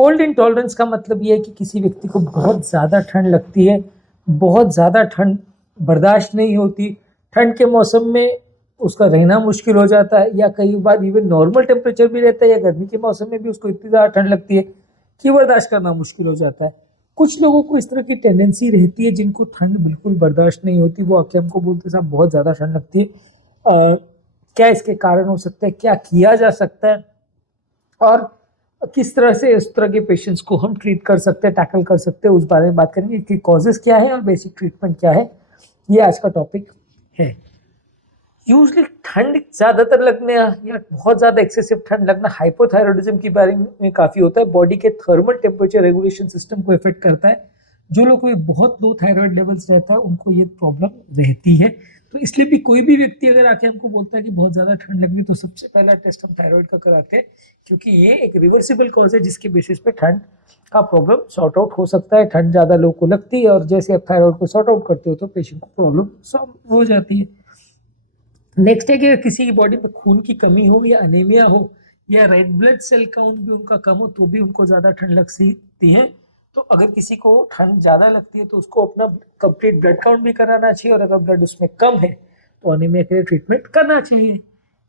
Cold intolerance का मतलब ये है कि किसी व्यक्ति को बहुत ज़्यादा ठंड लगती है, बहुत ज़्यादा ठंड बर्दाश्त नहीं होती, ठंड के मौसम में उसका रहना मुश्किल हो जाता है, या कई बार इवन नॉर्मल टेम्परेचर भी रहता है या गर्मी के मौसम में भी उसको इतनी ज़्यादा ठंड लगती है कि बर्दाश्त करना मुश्किल हो जाता है। कुछ लोगों को इस तरह की टेंडेंसी रहती है जिनको ठंड बिल्कुल बर्दाश्त नहीं होती, वो आके हमको बोलते साहब बहुत ज़्यादा ठंड लगती है। क्या इसके कारण हो सकता है, क्या किया जा सकता है, और किस तरह से इस तरह के पेशेंट्स को हम ट्रीट कर सकते हैं, टैकल कर सकते हैं, उस बारे में बात करेंगे कि कॉजेस क्या है और बेसिक ट्रीटमेंट क्या है। ये आज का टॉपिक है। यूजली ठंड ज़्यादातर लगने या बहुत ज़्यादा एक्सेसिव ठंड लगना हाइपोथायरॉयडिज्म के बारे में काफ़ी होता है। बॉडी के थर्मल टेम्परेचर रेगुलेशन सिस्टम को इफेक्ट करता है। जो लोग को बहुत लो थायराइड लेवल्स रहता है उनको ये प्रॉब्लम रहती है। तो इसलिए भी कोई भी व्यक्ति अगर आके हमको बोलता है कि बहुत ज़्यादा ठंड लग रही, तो सबसे पहला टेस्ट हम थायराइड का कराते हैं, क्योंकि ये एक रिवर्सिबल कॉज है जिसके बेसिस पे ठंड का प्रॉब्लम सॉर्ट आउट हो सकता है। ठंड ज़्यादा लोग को लगती है और जैसे आप थायराइड को सॉर्ट आउट करते हो तो पेशेंट को प्रॉब्लम सॉल्व हो जाती है। नेक्स्ट है कि किसी की बॉडी में खून की कमी हो या अनीमिया हो या रेड ब्लड सेल काउंट भी उनका कम हो तो भी उनको ज़्यादा ठंड लग सकती है। तो अगर किसी को ठंड ज़्यादा लगती है तो उसको अपना कंप्लीट ब्लड काउंट भी कराना चाहिए, और अगर ब्लड उसमें कम है तो अनीमिया के लिए ट्रीटमेंट करना चाहिए।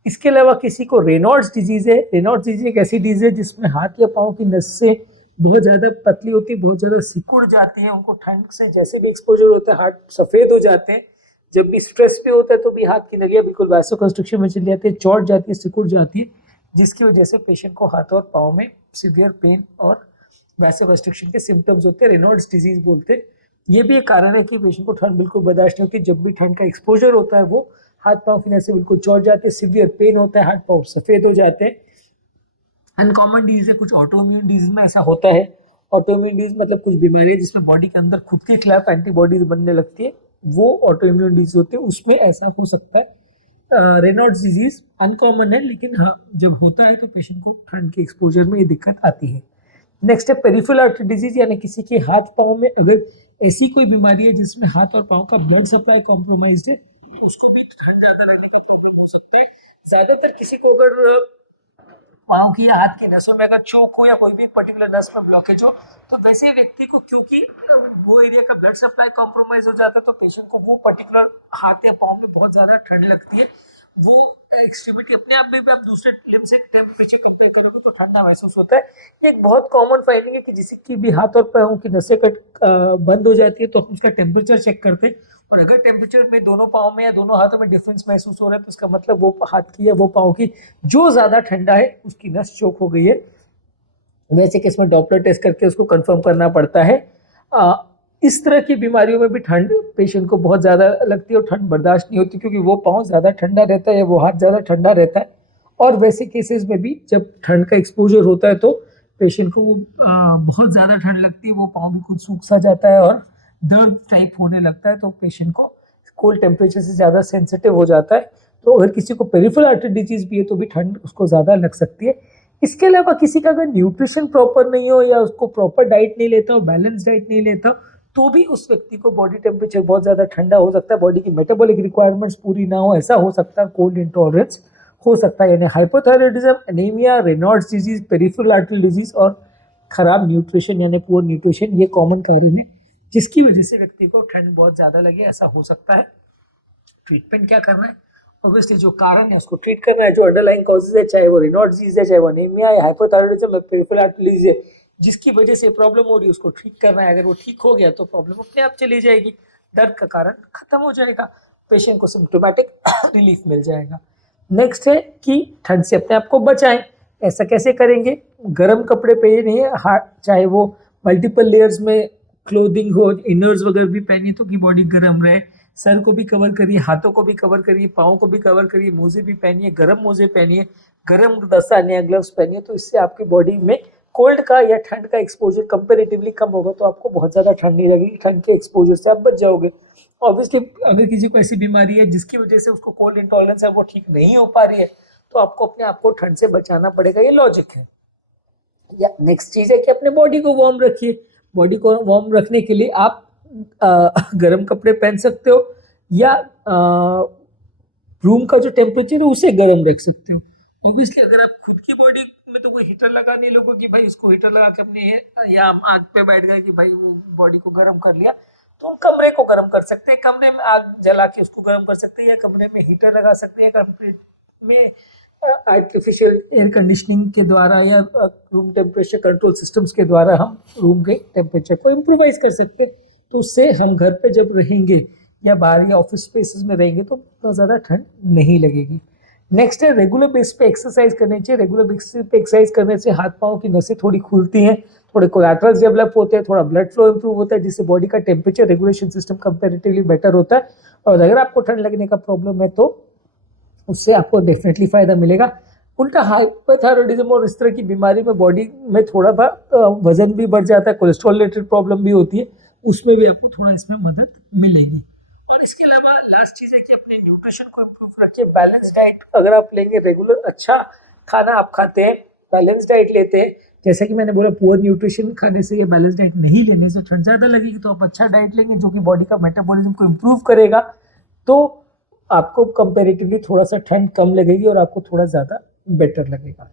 इसके अलावा किसी को रेनॉल्ड्स डिजीज़ है। रेनॉल्ड्स डिजीज एक ऐसी डिजीज है जिसमें हाथ या पाँव की नसें बहुत ज़्यादा पतली होती है, बहुत ज़्यादा सिकुड़ जाती है। उनको ठंड से जैसे भी एक्सपोजर होता है हाथ सफ़ेद हो जाते हैं। जब भी स्ट्रेस पे होता है तो भी हाथ की नलियाँ बिल्कुल वैसोकंस्ट्रिक्शन में चली जाती है, चौट जाती है, सिकुड़ जाती है, जिसकी वजह से पेशेंट को हाथ और पाँव में सीवियर पेन और वैसोकंस्ट्रिक्शन के सिम्टम्स होते हैं, रेनॉल्ड्स डिजीज बोलते हैं। ये भी एक कारण है कि पेशेंट को ठंड बिल्कुल बर्दाश्त नहीं होती। जब भी ठंड का एक्सपोजर होता है वो हाथ पाँव की नसें बिल्कुल चौट जाते हैं, सीवियर पेन होता है, हाथ पाँव सफ़ेद हो जाते हैं। अनकॉमन डिजीज है, कुछ ऑटोइम्यून डिजीज में ऐसा होता है। ऑटोइम्यून डिजीज मतलब कुछ बीमारी है जिसमें बॉडी के अंदर खुद के खिलाफ एंटीबॉडीज बनने लगती है, वो ऑटोइम्यून डिजीज होते हैं, उसमें ऐसा हो सकता है। रेनॉल्ड्स डिजीज अनकॉमन है, लेकिन हाँ जब होता है तो पेशेंट को ठंड के एक्सपोजर में ये दिक्कत आती है। नेक्स्ट है पेरिफेरल आर्टरी डिजीज, यानी किसी के हाथ पाँव में अगर ऐसी कोई बीमारी है जिसमें हाथ और पाँव का ब्लड सप्लाई कॉम्प्रोमाइज्ड है, उसको भी ठंड ज़्यादा रहने का प्रॉब्लम हो सकता है। ज़्यादातर किसी को अगर पाँव की या हाथ की नसों में अगर चोक हो या कोई भी पर्टिकुलर नस में ब्लॉकेज हो, तो वैसे व्यक्ति को क्योंकि वो एरिया का ब्लड सप्लाई कॉम्प्रोमाइज हो जाता है तो पेशेंट को वो पर्टिकुलर हाथ या पाँव में बहुत ज़्यादा ठंड लगती है। वो एक्सट्रीमिटी अपने आप में भी आप दूसरे लिम्ब से टेम्परेचर कंपेयर करोगे तो ठंडा महसूस होता है। एक बहुत कॉमन फाइंडिंग है कि जिसकी की भी हाथ और पाँव की नसें बंद हो जाती है तो हम उसका टेम्परेचर चेक करते हैं, और अगर टेम्परेचर में दोनों पाँव में या दोनों हाथों में डिफरेंस महसूस हो रहा है तो उसका मतलब वो हाथ की या वो पाँव की जो ज़्यादा ठंडा है उसकी नस चोक हो गई है। वैसे केस में डॉपलर टेस्ट करके उसको कंफर्म करना पड़ता है। इस तरह की बीमारियों में भी ठंड पेशेंट को बहुत ज़्यादा लगती है और ठंड बर्दाश्त नहीं होती, क्योंकि वो पाँव ज़्यादा ठंडा रहता है या वो हाथ ज़्यादा ठंडा रहता है। और वैसे केसेस में भी जब ठंड का एक्सपोजर होता है तो पेशेंट को बहुत ज़्यादा ठंड लगती है, वो पाँव भी खुद सूख सा जाता है और दर्द टाइप होने लगता है, तो पेशेंट को कोल्ड टेम्परेचर से ज़्यादा सेंसिटिव हो जाता है। तो अगर किसी को पेरिफेरल आर्टरी डिजीज भी है तो भी ठंड उसको ज़्यादा लग सकती है। इसके अलावा किसी का अगर न्यूट्रिशन प्रॉपर नहीं हो या उसको प्रॉपर डाइट नहीं लेता हो, बैलेंस डाइट नहीं लेता, तो भी उस व्यक्ति को बॉडी टेम्परेचर बहुत ज़्यादा ठंडा हो सकता है, बॉडी की मेटाबॉलिक रिक्वायरमेंट्स पूरी ना हो, ऐसा हो सकता है, कोल्ड इंटॉलरेंस हो सकता है। यानी hypothyroidism, anaemia, Reynolds disease, peripheral artery disease और खराब न्यूट्रिशन यानी पुअर न्यूट्रिशन, ये कॉमन कारण है जिसकी वजह से व्यक्ति को ठंड बहुत ज़्यादा लगे, ऐसा हो सकता है। ट्रीटमेंट क्या करना है? ऑब्वियसली जो कारण है उसको ट्रीट करना है, जो अंडरलाइंग कॉजेज है, चाहे वो रेनॉल्ड्स डिजीज है, चाहे वो एनीमिया है, हाइपोथायरॉयडिज्म है, पेरिफेरल आर्टरी डिजीज है, जिसकी वजह से प्रॉब्लम हो रही है उसको ठीक करना है। अगर वो ठीक हो गया तो प्रॉब्लम अपने आप चली जाएगी, दर्द का कारण खत्म हो जाएगा, पेशेंट को सिम्प्टोमेटिक रिलीफ मिल जाएगा। नेक्स्ट है कि ठंड से अपने आप को बचाएं। ऐसा कैसे करेंगे? गर्म कपड़े पहनिए, चाहे वो मल्टीपल लेयर्स में क्लोथिंग हो, इनर्स वगैरह भी पहनिए तो कि बॉडी गर्म रहे। सर को भी कवर करिए, हाथों को भी कवर करिए, पाँव को भी कवर करिए, मोजे भी पहनिए, गर्म मोजे पहनिए, गर्म दस्ताने या ग्लव्स पहनिए, तो इससे आपकी बॉडी में कोल्ड का या ठंड का एक्सपोजर कंपेरेटिवली कम होगा, तो आपको बहुत ज़्यादा ठंड नहीं लगेगी, ठंड के एक्सपोजर से आप बच जाओगे। ऑब्वियसली अगर किसी को ऐसी बीमारी है जिसकी वजह से उसको कोल्ड इंटॉलरेंस है, वो ठीक नहीं हो पा रही है, तो आपको अपने आप को ठंड से बचाना पड़ेगा, ये लॉजिक है। या नेक्स्ट चीज़ है कि अपने बॉडी को वार्म रखिए। बॉडी को वार्म रखने के लिए आप गर्म कपड़े पहन सकते हो या रूम का जो टेम्परेचर है उसे गर्म रख सकते हो। ऑब्वियसली अगर आप खुद की बॉडी में में तो कोई हीटर लगा नहीं लोगों की भाई उसको हीटर लगा के अपने या आग पे बैठ गए कि भाई वो बॉडी को गर्म कर लिया। तो हम कमरे को गर्म कर सकते हैं, कमरे में आग जला के उसको गर्म कर सकते हैं, या कमरे में हीटर लगा सकते हैं, कमरे में आर्टिफिशियल एयर कंडीशनिंग के द्वारा या रूम टेम्परेचर कंट्रोल सिस्टम्स के द्वारा हम रूम के टेम्परेचर को इम्प्रोवाइज कर सकते हैं। तो उससे हम घर पे जब रहेंगे या बाहर या ऑफिस स्पेसेस में रहेंगे तो बहुत ज़्यादा ठंड नहीं लगेगी। नेक्स्ट है रेगुलर बेस पे एक्सरसाइज करनी चाहिए। रेगुलर बेस पे एक्सरसाइज करने से हाथ पाँव की नसें थोड़ी खुलती हैं, थोड़े कोलैटरल्स डेवलप होते हैं, थोड़ा ब्लड फ्लो इंप्रूव होता है, जिससे बॉडी का temperature regulation system comparatively better होता है। और अगर आपको ठंड लगने का प्रॉब्लम है तो उससे आपको डेफिनेटली फायदा मिलेगा। उल्टा हाइपोथायरॉयडिज्म और इस तरह की बीमारी में बॉडी में थोड़ा सा वजन भी बढ़ जाता है, कोलेस्ट्रॉल रिलेटेड प्रॉब्लम भी होती है, उसमें भी आपको थोड़ा इसमें मदद मिलेगी। और इसके अलावा लास्ट चीज़ है कि अपने न्यूट्रिशन को इम्प्रूव रखिए। बैलेंस डाइट अगर आप लेंगे, रेगुलर अच्छा खाना आप खाते हैं, बैलेंस डाइट लेते हैं, जैसे कि मैंने बोला पुअर न्यूट्रिशन खाने से या बैलेंस डाइट नहीं लेने से ठंड ज़्यादा लगेगी, तो आप अच्छा डाइट लेंगे जो कि बॉडी का मेटाबॉलिज्म को इम्प्रूव करेगा, तो आपको कंपेरेटिवली थोड़ा सा ठंड कम लगेगी और आपको थोड़ा ज़्यादा बेटर लगेगा।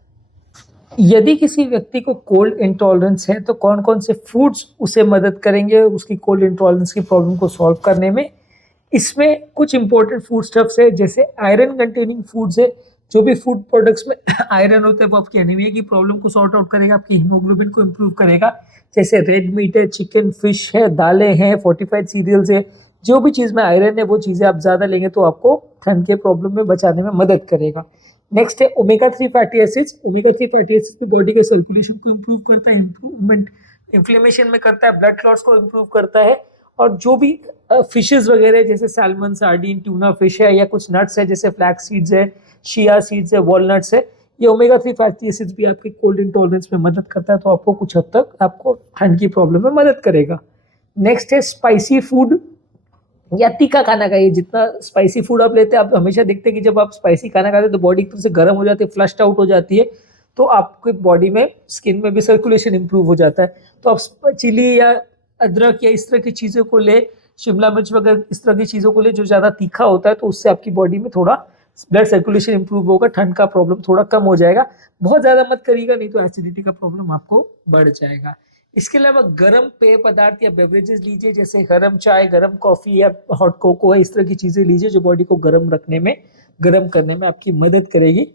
यदि किसी व्यक्ति को कोल्ड इंटॉलरेंस है तो कौन कौन से फूड्स उसे मदद करेंगे उसकी कोल्ड इंटॉलरेंस की प्रॉब्लम को सॉल्व करने में। इसमें कुछ इंपॉर्टेंट फूड स्टफ्स है, जैसे आयरन कंटेनिंग फूड्स है। जो भी फूड प्रोडक्ट्स में आयरन होता है वो आपकी एनीमिया की प्रॉब्लम को सॉर्ट आउट करेगा, आपकी हीमोग्लोबिन को इम्प्रूव करेगा। जैसे रेड मीट है, चिकन, फिश है, दालें हैं, फोर्टिफाइड सीरियल्स है, जो भी चीज़ में आयरन है वो चीज़ें आप ज़्यादा लेंगे तो आपको ठंड के प्रॉब्लम में बचाने में मदद करेगा। नेक्स्ट है omega 3 fatty acids. Omega 3 fatty acids भी बॉडी के सर्कुलेशन को इम्प्रूव करता है, इम्प्रूवमेंट इन्फ्लेमेशन में करता है, ब्लड क्लॉट्स को इम्प्रूव करता है। और जो भी फिशेस वगैरह जैसे सैल्मन, सार्डिन, ट्यूना फिश है, या कुछ नट्स है जैसे फ्लैक्स सीड्स है, शिया सीड्स है, वॉलनट्स है, ये ओमेगा 3 फैटी एसिड्स भी आपकी कोल्ड इंटॉलरेंस में मदद करता है, तो आपको कुछ हद तक आपको ठंड की प्रॉब्लम में मदद करेगा। नेक्स्ट है स्पाइसी फूड या तीखा खाना खाइए। जितना स्पाइसी फूड आप लेते हैं, आप हमेशा देखते हैं कि जब आप स्पाइसी खाना खाते हैं तो बॉडी एक तरह से गर्म हो जाती है, फ्लश्ड आउट हो जाती है, तो आपके बॉडी में, स्किन में भी सर्कुलेशन इंप्रूव हो जाता है। तो आप चिली या अदरक या इस तरह की चीज़ों को ले, शिमला मिर्च वगैरह इस तरह की चीज़ों को ले जो ज़्यादा तीखा होता है, तो उससे आपकी बॉडी में थोड़ा ब्लड सर्कुलेशन इंप्रूव होगा, ठंड का प्रॉब्लम थोड़ा कम हो जाएगा। बहुत ज़्यादा मत करिएगा, नहीं तो एसिडिटी का प्रॉब्लम आपको बढ़ जाएगा। इसके अलावा गर्म पेय पदार्थ या बेवरेजेस लीजिए, जैसे गर्म चाय, गर्म कॉफ़ी या हॉट कोको है, इस तरह की चीज़ें लीजिए जो बॉडी को गर्म रखने में, गर्म करने में आपकी मदद करेगी।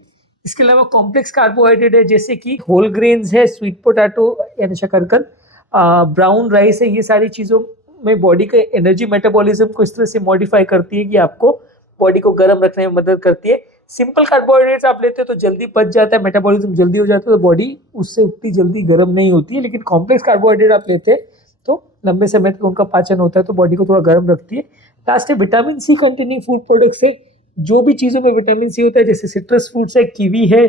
इसके अलावा कॉम्प्लेक्स कार्बोहाइड्रेट है, जैसे कि होल ग्रेन्स है, स्वीट पोटैटो यानी शकरकंद, ब्राउन राइस है, ये सारी चीज़ों में बॉडी के एनर्जी मेटाबॉलिज्म को इस तरह से मॉडिफाई करती है कि आपको बॉडी को गर्म रखने में मदद करती है। सिंपल कार्बोहाइड्रेट्स आप लेते हो तो जल्दी पच जाता है, मेटाबॉलिज्म जल्दी हो जाता है, तो बॉडी उससे उतनी जल्दी गर्म नहीं होती है। लेकिन कॉम्प्लेक्स कार्बोहाइड्रेट आप लेते हैं तो लंबे समय तक उनका पाचन होता है, तो बॉडी को थोड़ा गर्म रखती है। लास्ट है vitamin C containing food products है। जो भी चीज़ों में विटामिन सी होता है, जैसे सिट्रस फ्रूट्स है, कीवी है,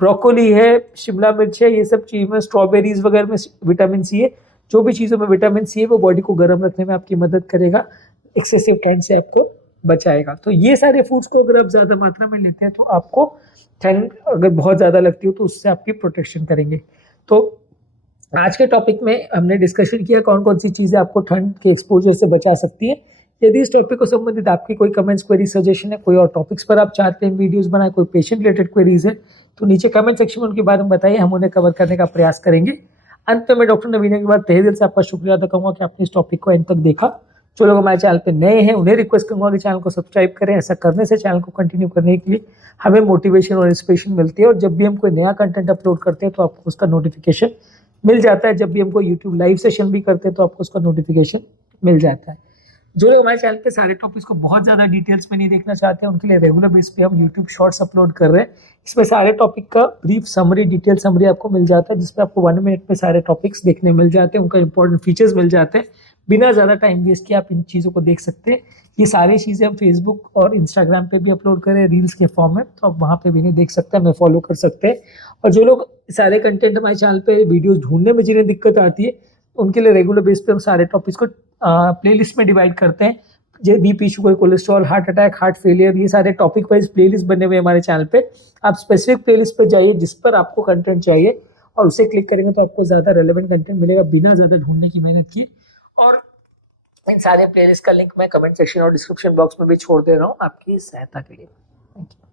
ब्रोकोली है, शिमला मिर्च है, ये सब चीज़ में, स्ट्रॉबेरीज वगैरह में विटामिन सी है। जो भी चीज़ों में विटामिन सी है वो बॉडी को गर्म रखने में आपकी मदद करेगा, एक्सेसिव ठंड से आपको बचाएगा। तो ये सारे फूड्स को अगर आप ज़्यादा मात्रा में लेते हैं तो आपको ठंड अगर बहुत ज़्यादा लगती हो तो उससे आपकी प्रोटेक्शन करेंगे। तो आज के टॉपिक में हमने डिस्कशन किया कौन कौन सी चीज़ें आपको ठंड के एक्सपोजर से बचा सकती है। यदि इस टॉपिक को संबंधित आपकी कोई कमेंट्स, क्वेरी, सजेशन है, कोई और टॉपिक्स पर आप चाहते हैं वीडियोस बनाए, कोई पेशेंट रिलेटेड क्वेरीज है, तो नीचे कमेंट सेक्शन में उनके बारे में बताइए, हम उन्हें कवर करने का प्रयास करेंगे। अंत में मैं डॉक्टर नवीन के बाद तहे दिल से आपका शुक्रिया अदा करूँगा कि आपने इस टॉपिक को अंत तक देखा। जो लोग हमारे चैनल पे नए हैं उन्हें रिक्वेस्ट करूँगा कि चैनल को सब्सक्राइब करें। ऐसा करने से चैनल को कंटिन्यू करने के लिए हमें मोटिवेशन और इंस्पिरेशन मिलती है, और जब भी हम कोई नया कंटेंट अपलोड करते हैं तो आपको उसका नोटिफिकेशन मिल जाता है। जब भी हम कोई यूट्यूब लाइव सेशन भी करते हैं तो आपको उसका नोटिफिकेशन मिल जाता है। जो लोग हमारे चैनल पे सारे टॉपिक्स को बहुत ज़्यादा डिटेल्स में नहीं देखना चाहते हैं, उनके लिए रेगुलर बेस पे हम यूट्यूब शॉर्ट्स अपलोड कर रहे हैं। इसमें सारे टॉपिक का ब्रीफ समरी, डिटेल समरी आपको मिल जाता है, जिसमें आपको 1 मिनट में सारे टॉपिक्स देखने मिल जाते हैं, उनका इंपॉर्टेंट फीचर्स मिल जाते हैं। बिना ज़्यादा टाइम वेस्ट किए आप इन चीज़ों को देख सकते हैं। ये सारी चीज़ें हम फेसबुक और इंस्टाग्राम पे भी अपलोड करें रील्स के फॉर्म में, तो आप वहाँ पे भी नहीं देख सकते, हमें फॉलो कर सकते हैं। और जो लोग सारे कंटेंट हमारे चैनल पे वीडियोस ढूंढने में जिन्हें दिक्कत आती है, उनके लिए रेगुलर बेस पे हम सारे टॉपिक्स को प्लेलिस्ट में डिवाइड करते हैं। जो BP, sugar, cholesterol, heart attack, heart failure, ये सारे टॉपिक वाइज प्लेलिस्ट बने हुए हमारे चैनल पे। आप स्पेसिफिक प्लेलिस्ट पे जाइए जिस पर आपको कंटेंट चाहिए, और उसे क्लिक करेंगे तो आपको ज़्यादा रेलेवेंट कंटेंट मिलेगा बिना ज़्यादा ढूंढने की मेहनत की। और इन सारे प्लेलिस्ट का लिंक मैं कमेंट सेक्शन और डिस्क्रिप्शन बॉक्स में भी छोड़ दे रहा हूँ आपकी सहायता के लिए। Thank you.